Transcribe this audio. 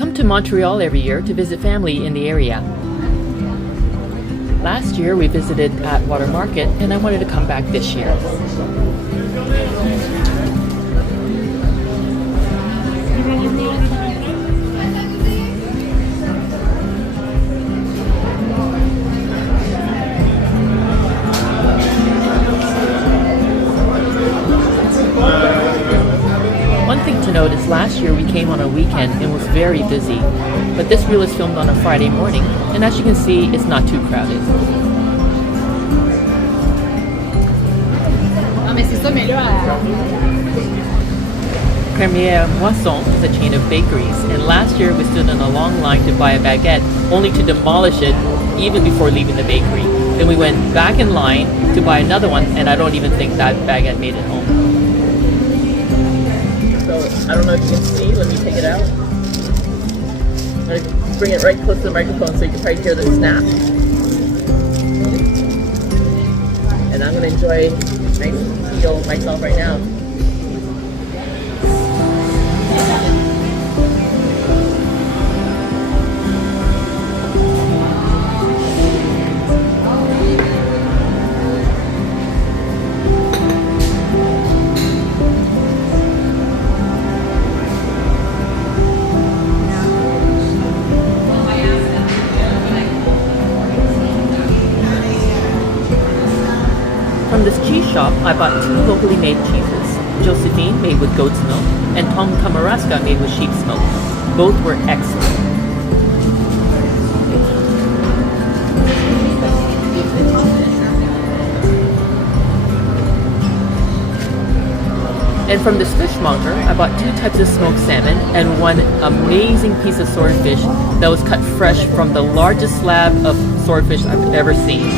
come to Montreal every year to visit family in the area. Last year we visited Atwater Market and I wanted to come back this year. One thing to note is last year we came on a weekend and was very busy, but this reel is filmed on a Friday morning, and as you can see, it's not too crowded. Première Moisson is a chain of bakeries, and last year we stood in a long line to buy a baguette, only to demolish it even before leaving the bakery. Then we went back in line to buy another one, and I don't even think that baguette made it home. So, I don't know if you can see, let me take it out. I'm going to bring it right close to the microphone so you can probably hear the snap. And I'm going to enjoy a nice meal myself right now. From this cheese shop, I bought 2 locally made cheeses, Josephine made with goat's milk, and Tom Kamaraska made with sheep's milk. Both were excellent. And from this fishmonger, I bought 2 types of smoked salmon and 1 amazing piece of swordfish that was cut fresh from the largest slab of swordfish I've ever seen.